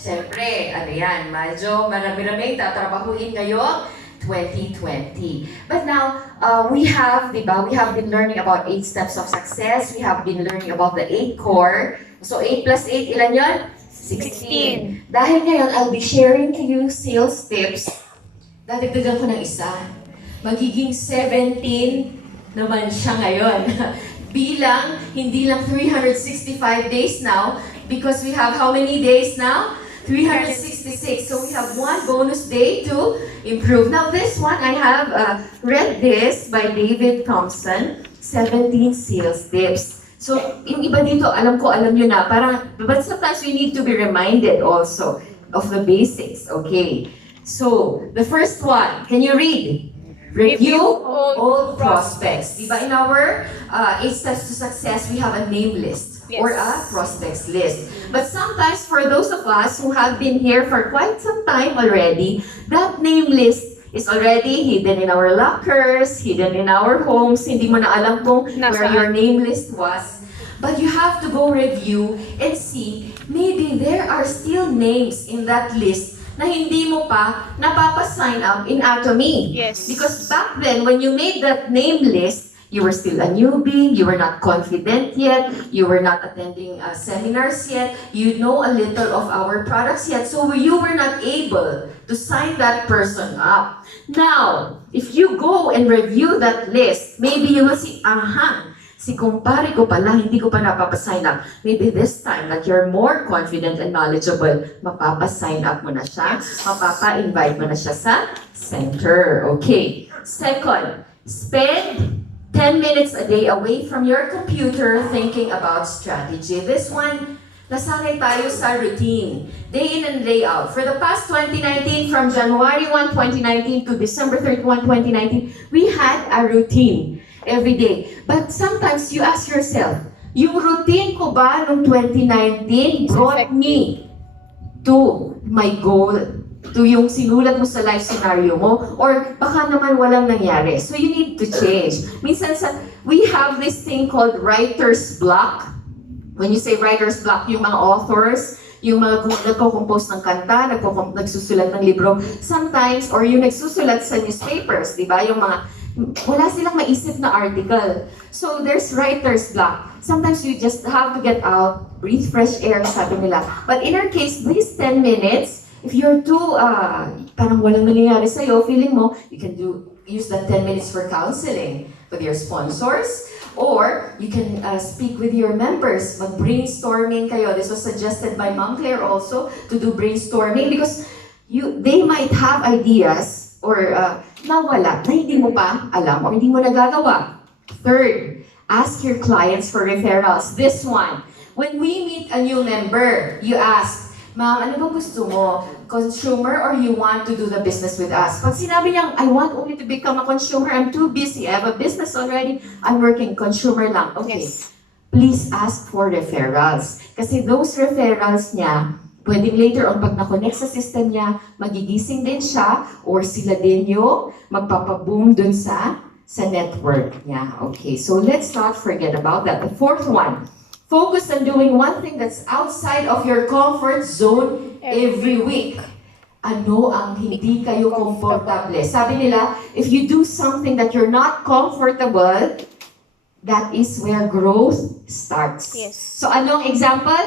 Siyempre, ano yan, medyo marami-rami tatrabahuin ngayong 2020. But now, we have, di ba, we have been learning about 8 steps of success. We have been learning about the 8 core. So 8 plus 8, ilan yon? 16. Dahil ngayon, I'll be sharing to you sales tips. Dadagdagan ko ng isa. Magiging 17 naman siya ngayon. Bilang, hindi lang 365 days now, because we have how many days now? 366. So we have one bonus day to improve. Now this one, I have read this by David Thompson, 17 sales tips. So yung iba dito, alam nyo na, parang, but sometimes we need to be reminded also of the basics, okay? So, the first one, can you read? Review old prospects. Diba in our 8 steps to success, we have a name list. Yes. Or a prospects list. But sometimes for those of us who have been here for quite some time already, that name list is already hidden in our lockers, hidden in our homes. Hindi mo na alam kung where your name list was. But you have to go review and see, maybe there are still names in that list na hindi mo pa napapasign up in Atomy. Yes. Because back then, when you made that name list, you were still a newbie, you were not confident yet, you were not attending seminars yet, you know a little of our products yet, so you were not able to sign that person up. Now, if you go and review that list, maybe you will see, si kumpare ko pala, hindi ko pa napapasign up. Maybe this time that you're more confident and knowledgeable, mapapasign up mo na siya, mapapa-invite mo na siya sa center. Okay. Second, spend 10 minutes a day away from your computer thinking about strategy. This one, nasanay tayo sa routine. Day in and day out. For the past 2019, from January 1, 2019 to December 31, 2019, we had a routine every day. But sometimes you ask yourself, yung routine ko ba noong 2019 brought me to my goal, to yung sinulat mo sa life scenario mo, or baka naman walang nangyari. So you need to change. Minsan we have this thing called writer's block. When you say writer's block, yung mga authors, yung mga nagko-compose ng kanta, nagsusulat ng libro, sometimes, or yung nagsusulat sa newspapers, di ba? Yung mga, wala silang maisip na article. So there's writer's block. Sometimes you just have to get out, breathe fresh air, sabi nila. But in our case, these 10 minutes, if you're too, parang walang nangyayari sa'yo, feeling mo, you can use that 10 minutes for counseling with your sponsors, or you can speak with your members, mag-brainstorming kayo. This was suggested by Ma'am Claire also, to do brainstorming, because they might have ideas, or nawala, na hindi mo pa alam, or hindi mo nagagawa. Third, ask your clients for referrals. This one, when we meet a new member, you ask, Ma'am, ano ba gusto mo? Consumer or you want to do the business with us? Pag sinabi niyang, I want only to become a consumer, I'm too busy, I have a business already, I'm working consumer lang. Okay, yes. Please ask for referrals. Kasi those referrals niya, pwedeng later on, pag na-connect sa system niya, magigising din siya, or sila din yung magpapaboom dun sa network niya. Okay, so let's not forget about that. The fourth one, focus on doing one thing that's outside of your comfort zone every week. Ano ang hindi kayo komportable? Sabi nila, if you do something that you're not comfortable, that is where growth starts. Yes. So anong example?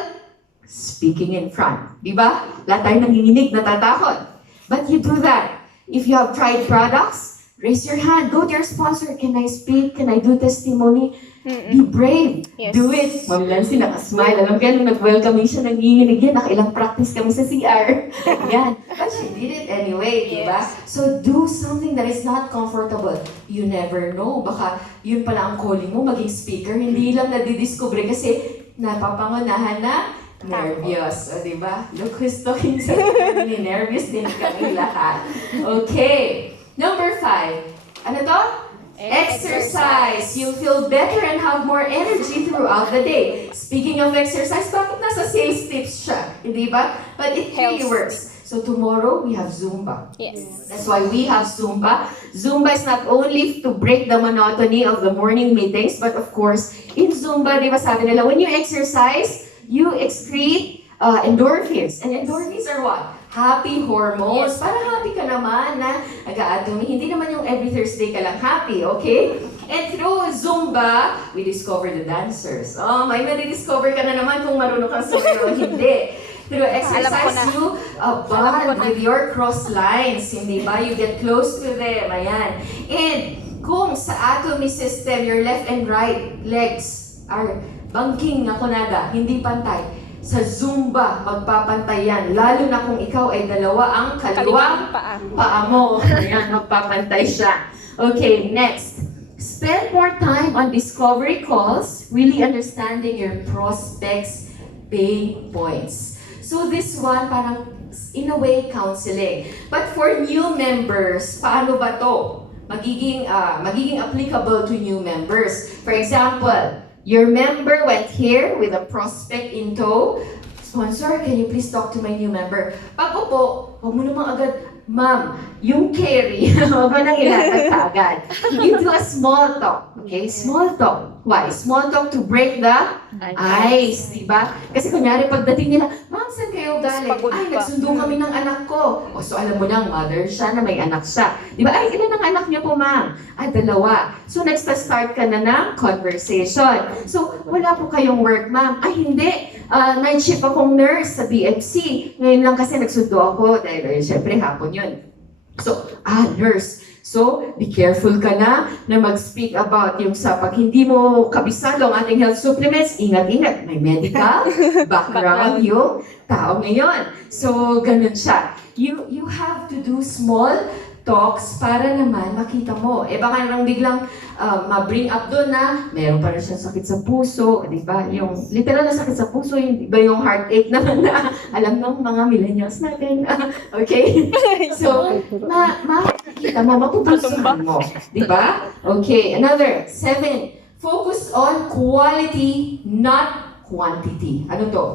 Speaking in front. Diba? Lahat tayo nanginginig, natatakot. But you do that. If you have tried products, raise your hand. Go to your sponsor. Can I speak? Can I do testimony? Be brave. Yes. Do it. Ma'am Lancy, nakasmile. Alam kaya nung nag-welcome siya, nanginginig yan. Nakailang practice kami sa CR. Yan. But she did it anyway, yes. Diba? So do something that is not comfortable. You never know. Baka yun pala ang calling mo, maging speaker. Hindi lang nadidiscover kasi napapangunahan na nervyos. O diba? Look who's talking sa nervyos din kami lahat. Okay. Number 5. Ano to? Exercise! You'll feel better and have more energy throughout the day. Speaking of exercise, bakit nasa sales tips siya? Hindi ba? But it really works. So tomorrow, we have Zumba. Yes. That's why we have Zumba. Zumba is not only to break the monotony of the morning meetings, but of course, in Zumba, di ba sabi nila, when you exercise, you excrete endorphins. And endorphins are what? Happy hormones. Para happy ka naman na nag-a-atomy. Hindi naman yung every Thursday ka lang happy, okay? And through Zumba, we discover the dancers. Oh, may discover ka na naman kung marunong kang sumayaw o hindi. Through exercise, you bond with your cross lines, hindi ba? You get close to them, ayan. And kung sa atomy system, your left and right legs are bangking na kunada, hindi pantay. Sa Zumba, magpapantay yan. Lalo na kung ikaw ay dalawa ang kaliwang paa mo. Ayan, magpapantay siya. Okay, next. Spend more time on discovery calls, really understanding your prospects' pain points. So this one, parang in a way, counseling. But for new members, paano ba to? Magiging applicable to new members. For example, your member went here with a prospect in tow. Sponsor, can you please talk to my new member? Pag upo, huwag mo namang agad, ma'am, yung carry, huwag mo nang ilatag ka agad. You do a small talk, okay? Small talk. Why? Small talk to break the ice, diba? Kasi kunyari pagdating nila, ma'am, saan kayo galing? Ay, nagsundo kami ng anak ko. O, so alam mo nang mother siya na may anak siya. Diba? Ay, ilan ang anak niyo po, ma'am? Ay, 2. So, nagsta-start ka na ng conversation. So, wala po kayong work, ma'am. Ay, hindi. Night shift akong nurse sa BFC. Ngayon lang kasi nagsundo ako dahil syempre hapon yun. So, nurse. So, be careful ka na mag-speak about yung sa pag hindi mo kabisado ang ating health supplements, ingat-ingat. May medical background yung tao ngayon. So, ganun siya. You have to do small talks para naman makita mo. Eh baka nang biglang ma-bring up doon na meron pa rin siyang sakit sa puso, di ba? Yung literal na sakit sa puso, yung, di ba yung heartache naman na alam ng mga millennials natin. Okay? So, makikita mo, mapupulsuhan mo. Di ba? Okay, another, 7. Focus on quality, not quantity. Ano to?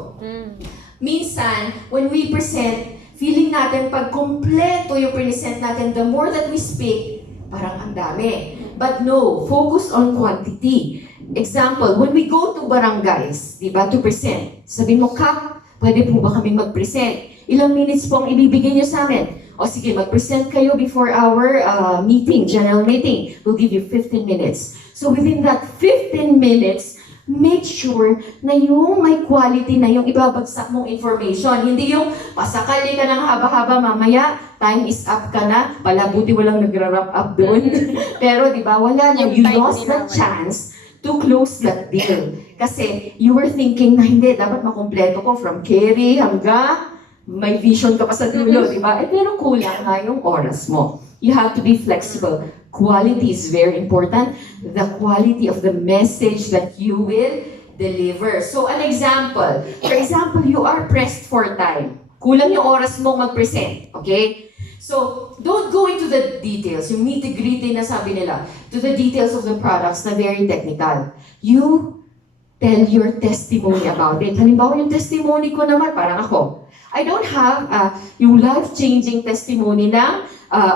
Minsan, when we present, feeling natin pag kompleto yung present natin, the more that we speak, parang ang dami. But no, focus on quantity. Example, when we go to barangays, di ba, to present, sabi mo, Kap, pwede po ba kami mag-present? Ilang minutes po ang ibibigay niyo sa amin? O sige, mag-present kayo before our meeting, general meeting. We'll give you 15 minutes. So within that 15 minutes, make sure na yung may quality na yung ibabagsak mong information. Hindi yung pasakali ka ng haba-haba mamaya, time is up ka na, pala buti walang nagra-wrap up doon. Pero di ba, wala na, you lost the chance to close that deal. Kasi you were thinking na hindi, dapat makompleto ko from carry hanggang may vision ka pa sa dulo, di ba? Pero kulang nga yung oras mo. You have to be flexible. Quality is very important. The quality of the message that you will deliver. So, an example. For example, you are pressed for time. Kulang yung oras mo mag-present. Okay? So, don't go into the details. Yung nitty-gritty na sabi nila. To the details of the products na very technical. You tell your testimony about it. Halimbawa, yung testimony ko naman, parang ako. I don't have yung life-changing testimony ng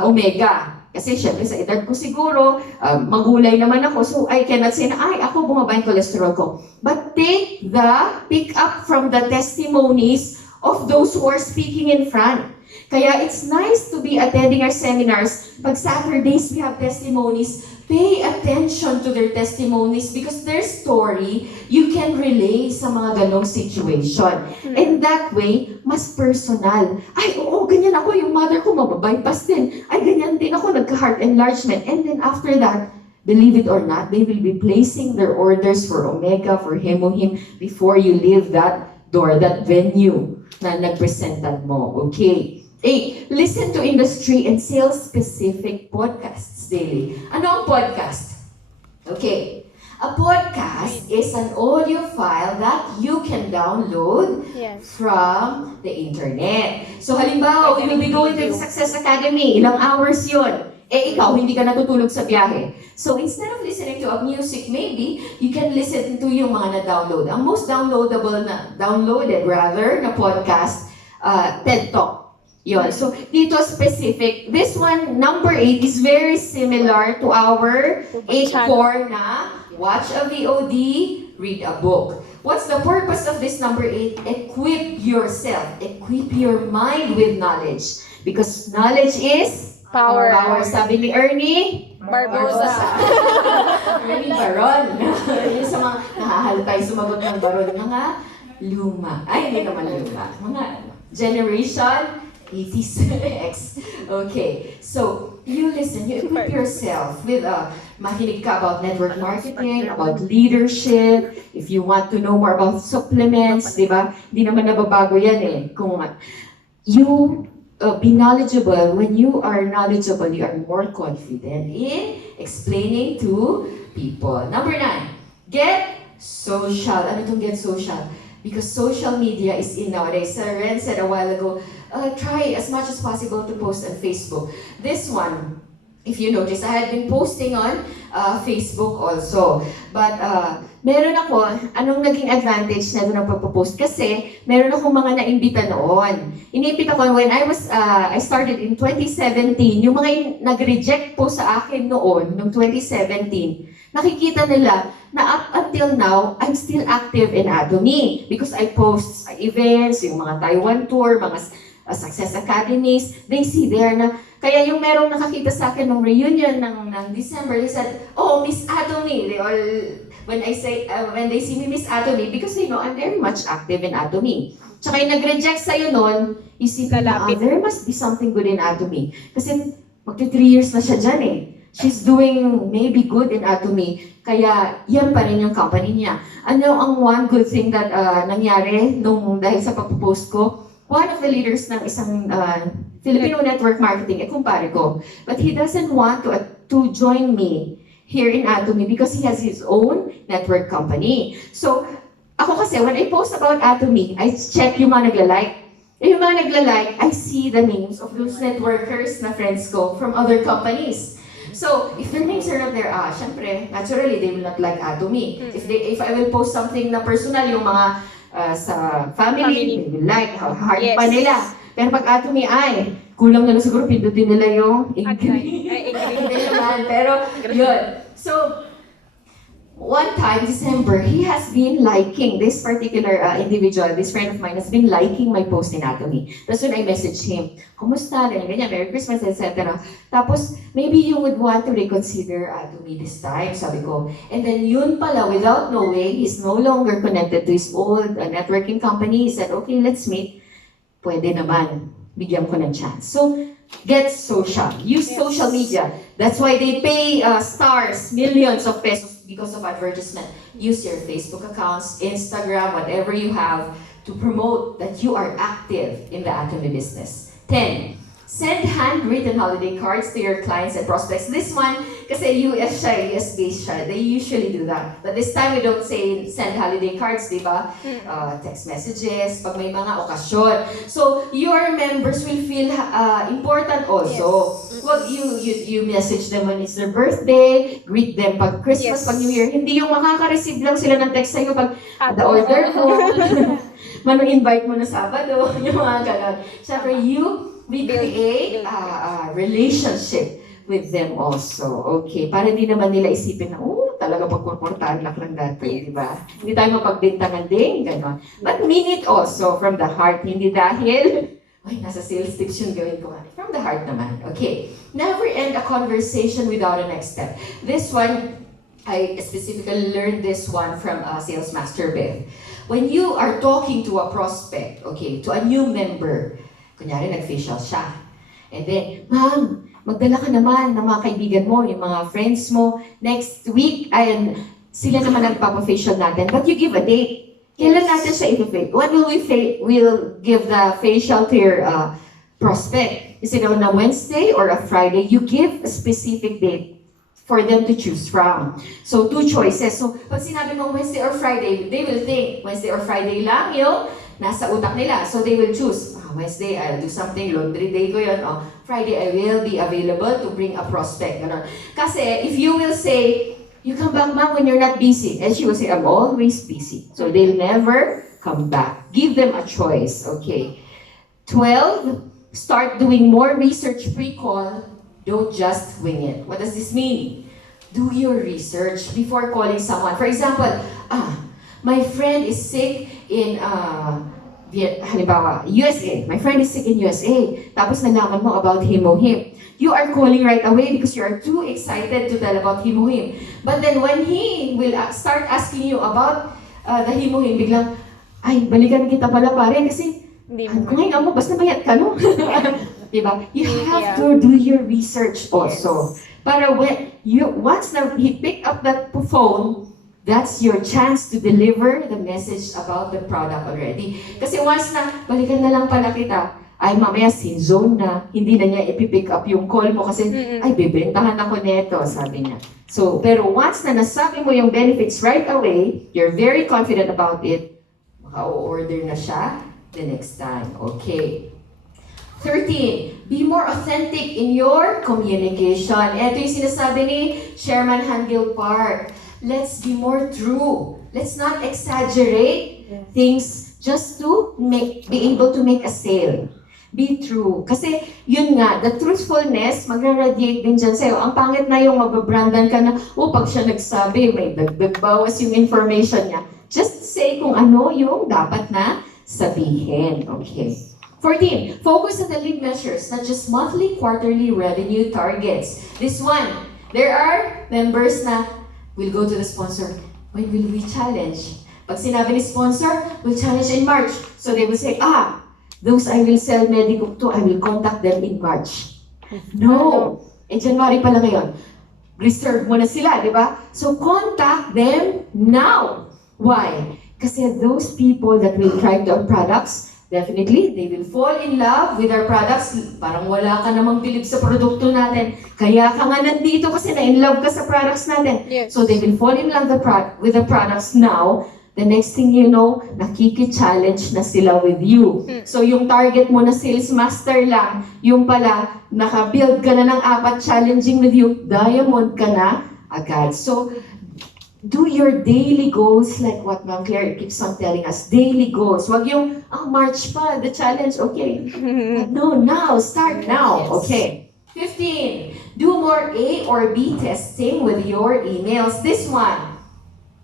Omega. Kasi syempre sa edad ko siguro, magulay naman ako, so I cannot say na, ay, ako bumaba yung cholesterol ko. But pick up from the testimonies of those who are speaking in front. Kaya it's nice to be attending our seminars. Pag Saturdays we have testimonies, pay attention to their testimonies because their story, you can relay sa mga ganong situation. And that way, mas personal. Ay, oo, ganyan ako, yung mother ko mababypass din. Ay, ganyan din ako, nagka-heart enlargement. And then after that, believe it or not, they will be placing their orders for Omega, for Hemohim, before you leave that door, that venue na nag-presentan mo. Okay. 8. Listen to industry and sales-specific podcasts daily. Ano ang podcast? Okay. A podcast is an audio file that you can download from the internet. So halimbawa, we will be going to the Success Academy. Ilang hours yun? Eh ikaw, hindi ka natutulog sa biyahe. So instead of listening to a music, maybe you can listen to yung mga na-download. Ang most downloaded na podcast, TED Talk. Yun. So, dito specific. This one, number 8, is very similar to our 8 core na watch a VOD, read a book. what's the purpose of this number 8? Equip yourself. Equip your mind with knowledge. Because knowledge is Power. Sabi ni Ernie Barbosa. Ernie Baron. Yung sa mga nahahalo tayo sumagot ng Baron. Mga luma. Ay, hindi naman luma. Mga generation 80s X. Okay. So, you listen. You equip yourself with makinig ka about network marketing, about leadership. If you want to know more about supplements, di ba? Hindi naman nababago yan eh. Kung you be knowledgeable. When you are knowledgeable, you are more confident in explaining to people. Number 9, get social. Ano itong get social? Because social media is in nowadays. Ren said a while ago, try as much as possible to post on Facebook. This one, if you notice, I had been posting on Facebook also. But meron ako, anong naging advantage na doon ang pagpo-post? Kasi meron akong mga naimbita noon. Iniimbita ko when I started in 2017, yung mga nag-reject po sa akin noon, noong 2017, nakikita nila na up until now, I'm still active in Atomy. Because I post events, yung mga Taiwan tour, mga success academies, they see there na, kaya yung merong nakakita sa akin ng reunion ng December, they said, oh, Miss Atomy. They all, when they see me Miss Atomy, because they know I'm very much active in Atomy. Tsaka yung nag-reject sa'yo nun, isipin na, there must be something good in Atomy. Kasi magti 3 years na siya dyan eh. She's doing maybe good in Atomy. Kaya yan pa rin yung company niya. Ano ang one good thing that nangyari dahil sa pagpo-post ko? One of the leaders ng isang Filipino network marketing, kumpare ko. But he doesn't want to join me here in Atomy because he has his own network company. So, ako kasi, when I post about Atomy, I check yung mga nagla-like. Yung mga nagla-like, I see the names of those networkers na friends ko from other companies. So, if their names are not there, syempre, naturally, they will not like Atomy. If I will post something na personal, yung mga sa family, they will like, how hard pa nila. Pero pag Atomy, kulang na lang siguro, pindutin nila yung agree. Hindi naman, pero yun. So, one time, December, he has been liking this particular individual, this friend of mine has been liking my post in Atomy. Tapos when I message him, kumusta, ganyan, Merry Christmas, etc. Tapos, maybe you would want to reconsider Atomy this time, sabi ko. And then yun pala, without knowing, he's no longer connected to his old networking company. He said, okay, let's meet. Pwede naman. Bigyan ko ng chance. So, get social. Use social media. That's why they pay stars, millions of pesos because of advertisement. Use your Facebook accounts, Instagram, whatever you have to promote that you are active in the Atomy business. 10. Send handwritten holiday cards to your clients and prospects. This one, kasi US siya, US-based siya, they usually do that. But this time, we don't say send holiday cards, di ba? Text messages, pag may mga okasyon. So, your members will feel important also. Yes. Well, you message them when it's their birthday, greet them pag Christmas, pag New Year. Hindi yung makaka-receive lang sila ng text sa'yo pag the order mo. Mano-invite mo na Sabado, yung mga ganon. Siyempre, we create a relationship with them also. Okay, para hindi naman nila isipin na, talaga pagporportahan lang dati, di ba? Hindi tayo mapagbintangan din, gano'n. But mean it also from the heart, hindi dahil, nasa sales tips yung gawin ko. From the heart naman. Okay, never end a conversation without a next step. This one, I specifically learned this one from Sales Master Beth. When you are talking to a prospect, okay, to a new member, kunyari nag-facial siya. And then, ma'am, magdala ka naman ng mga kaibigan mo, yung mga friends mo. Next week, sila naman nagpapa-facial natin. But you give a date. Kailan natin siya i-facial? When we'll give the facial to your prospect? Is it on a Wednesday or a Friday? You give a specific date for them to choose from. So, 2 choices. So, pag sinabi mo Wednesday or Friday, they will think Wednesday or Friday lang yung nasa utak nila. So, they will choose. Wednesday, I'll do something. Laundry day ko yun. Friday, I will be available to bring a prospect. Ganon. Kasi, if you will say, you come back, ma'am, when you're not busy. And she will say, I'm always busy. So, they'll never come back. Give them a choice. Okay. 12, start doing more research pre-call. Don't just wing it. What does this mean? Do your research before calling someone. For example, my friend is sick in, halimbawa, USA. My friend is sick in USA. Tapos nalaman mo about him. You are calling right away because you are too excited to tell about him. But then when he will start asking you about the him, biglang, ay, balikan kita pala pare kasi ngayon mo, basta bayat ka, no? Diba? You have to do your research also. Para once he pick up that phone, that's your chance to deliver the message about the product already. Kasi once na, balikan na lang pala kita, ay mamaya sin zone na, hindi na niya ipipick up yung call mo kasi, ay bibentahan ako neto, sabi niya. So, pero once na nasabi mo yung benefits right away, you're very confident about it, maka-order na siya the next time. Okay. 13, be more authentic in your communication. Ito yung sinasabi ni Chairman Hangil Park. Let's be more true. Let's not exaggerate things just to be able to make a sale. Be true. Kasi yun nga, the truthfulness, magra-radiate din dyan sa'yo. Ang pangit na yung mababrandan ka na, pag siya nagsabi, may dagdag bawas yung information niya. Just say kung ano yung dapat na sabihin. Okay. 14, focus on the lead measures, not just monthly, quarterly revenue targets. This one, there are members na will go to the sponsor. When will we challenge? Pag sinabi ni sponsor, we'll challenge in March. So they will say, those I will sell Medico to, I will contact them in March. No. January pa lang ngayon. Reserve mo na sila, di ba? So contact them now. Why? Kasi those people that will try our products, definitely, they will fall in love with our products. Parang wala ka namang bilib sa produkto natin. Kaya ka nga nandito kasi na-in love ka sa products natin. Yes. So they will fall in love with the products now. The next thing you know, nakiki-challenge na sila with you. So yung target mo na sales master lang, yung pala, naka-build ka na ng 4 challenging with you, diamond ka na agad. So, do your daily goals like what Ma'am Claire keeps on telling us. Daily goals. Wag yung, March pa, the challenge, okay. No, now. Start now. Yes. Okay. 15. Do more A or B testing with your emails. This one.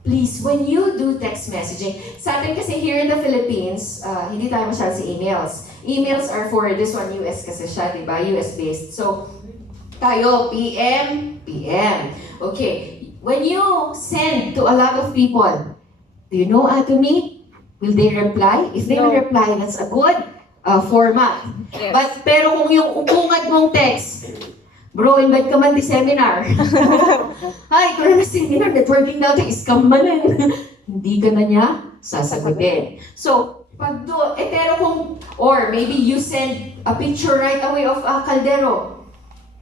Please, when you do text messaging, sa atin kasi here in the Philippines, hindi tayo masyado sa emails. Emails are for this one, US kasi siya, diba? US-based. So, tayo, PM. Okay. When you send to a lot of people, do you know Atomy? Will they reply? If they will reply, that's a good format. Yes. But pero kung yung upungat mong text, bro, invite ka man di seminar. Hi, kung na seminar, networking daw, scam man yan. Hindi ka na niya sasagutin. So, pero kung, or maybe you send a picture right away of Caldero.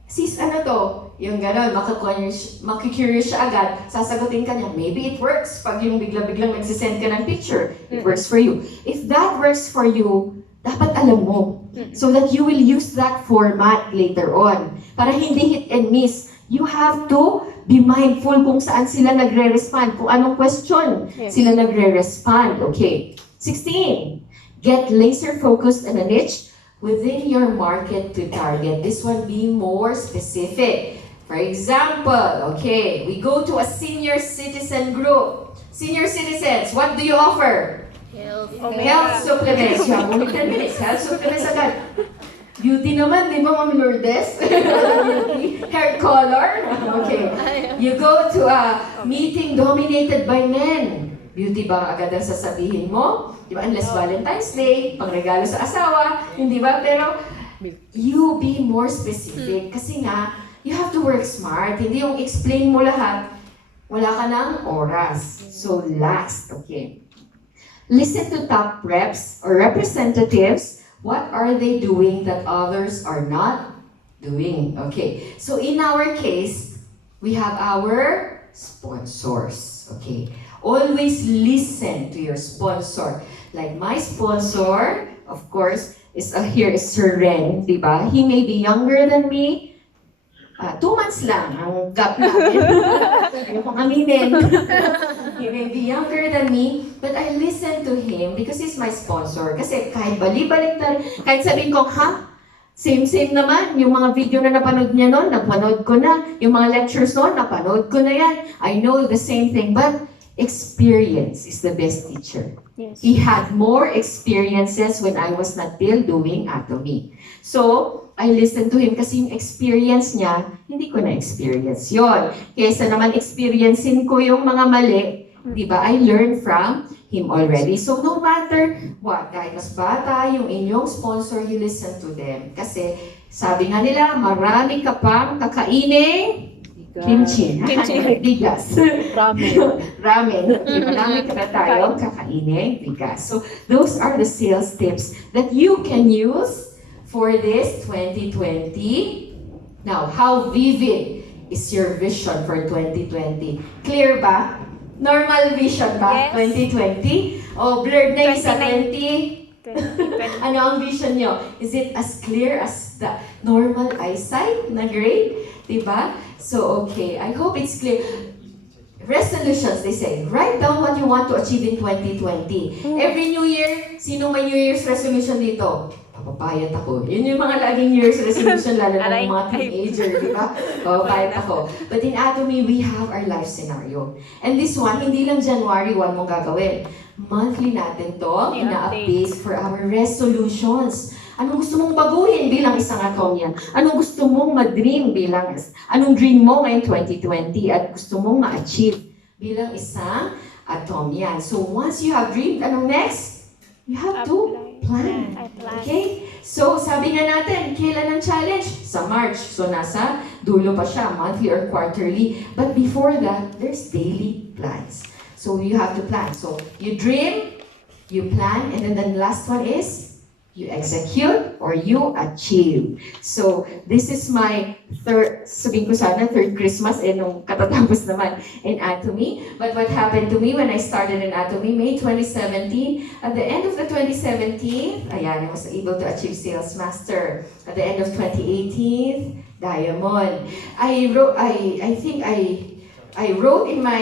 Sis, ano to? Yung gano'n, makikurious siya agad, sasagutin ka niya. Maybe it works pag yung bigla-biglang nagsisend ka ng picture. It works for you. If that works for you, dapat alam mo. So that you will use that format later on. Para hindi hit and miss. You have to be mindful kung saan sila nagre-respond. Kung anong question sila nagre-respond. Okay. 16. Get laser-focused on a niche within your market to target. This one, be more specific. For example, okay, we go to a senior citizen group. Senior citizens, what do you offer? Health supplements. You have only 10 minutes. Health supplements agad. Beauty naman, di ba, Ma'am Lourdes? Beauty. Hair color. Okay. You go to a meeting dominated by men. Beauty ba agad ang sasabihin mo? Di ba? Unless Valentine's Day, pangregalo sa asawa, hindi ba? Pero, you be more specific. Kasi nga, you have to work smart. Hindi yung explain mo lahat, wala ka ng oras. So, last, okay. Listen to top reps or representatives. What are they doing that others are not doing? Okay. So, in our case, we have our sponsors. Okay. Always listen to your sponsor. Like my sponsor, of course, here is Sir Ren, diba? He may be younger than me. 2 months lang ang gap namin. Ayaw kong aminin. He may be younger than me, but I listen to him because he's my sponsor. Kasi kahit bali-balik na, kahit sabihin ko, same-same naman. Yung mga video na napanood niya noon, napanood ko na. Yung mga lectures noon, napanood ko na yan. I know the same thing, but experience is the best teacher. Yes. He had more experiences when I was not still doing atomy. So, I listened to him kasi yung experience niya, hindi ko na-experience yon. Kaysa naman experiencein ko yung mga mali, di ba? I learned from him already. So, no matter what, kahit mas bata yung inyong sponsor, you listen to them. Kasi, sabi nga nila, marami ka pang kakaining kimchi. Bigas. Ramen. Ramen. Okay, marami ka na tayong kakainin. Bigas. So, those are the sales tips that you can use for this 2020. Now, how vivid is your vision for 2020? Clear ba? Normal vision ba? Yes. 2020? O blurred na yung sa 2019. 20? Ano ang vision nyo? Is it as clear as the normal eyesight na grade? Diba? So, okay. I hope it's clear. Resolutions, they say. Write down what you want to achieve in 2020. Every New Year, sino may New Year's resolution dito? Papapayat ako. Yun yung mga laging New Year's resolution, lalo na ng mga teenager, di ba? Papapayat ako. But in Atomy, we have our life scenario. And this one, hindi lang January 1 mong gagawin. Monthly natin to, ina-update for our resolutions. Anong gusto mong baguhin bilang isang Atomian? Anong gusto mong ma-dream bilang, anong dream mo ngayong 2020 at gusto mong ma-achieve bilang isang Atomian? So once you have dreamed, anong next? You have to plan. Okay? So sabi nga natin, kailan ang challenge? Sa March. So nasa dulo pa siya, monthly or quarterly. But before that, there's daily plans. So you have to plan. So you dream, you plan, and then the last one is you execute or you achieve. So, this is my sabihin ko sana, third Christmas, nung katatapos naman in Atomy. But what happened to me when I started in Atomy, May 2017, at the end of the 2017, ayan, I was able to achieve Sales Master. At the end of 2018, Diamond. I wrote in my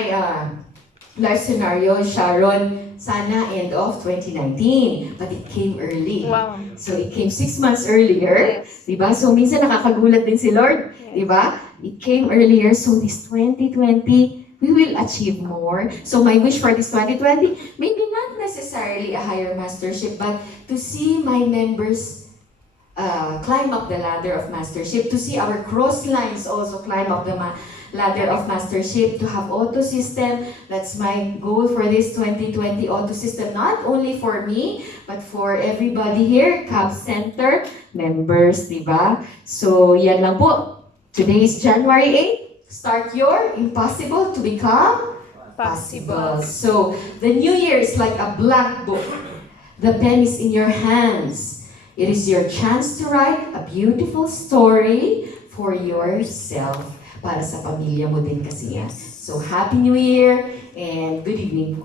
life scenario, Sharon, sana end of 2019. But it came early. Wow. So it came 6 months earlier. Yes. Diba? So minsan nakakagulat din si Lord. Yes. Diba? It came earlier. So this 2020, we will achieve more. So my wish for this 2020, maybe not necessarily a higher mastership, but to see my members climb up the ladder of mastership, to see our cross lines also climb up the ladder of mastership, to have auto system. That's my goal for this 2020 auto system, not only for me, but for everybody here, CAP Center members, diba? So, yan lang po. Today is January 8th. Start your impossible to become possible. So, the new year is like a blank book. The pen is in your hands. It is your chance to write a beautiful story for yourself. Para sa pamilya mo din kasi yan. So, Happy New Year and good evening.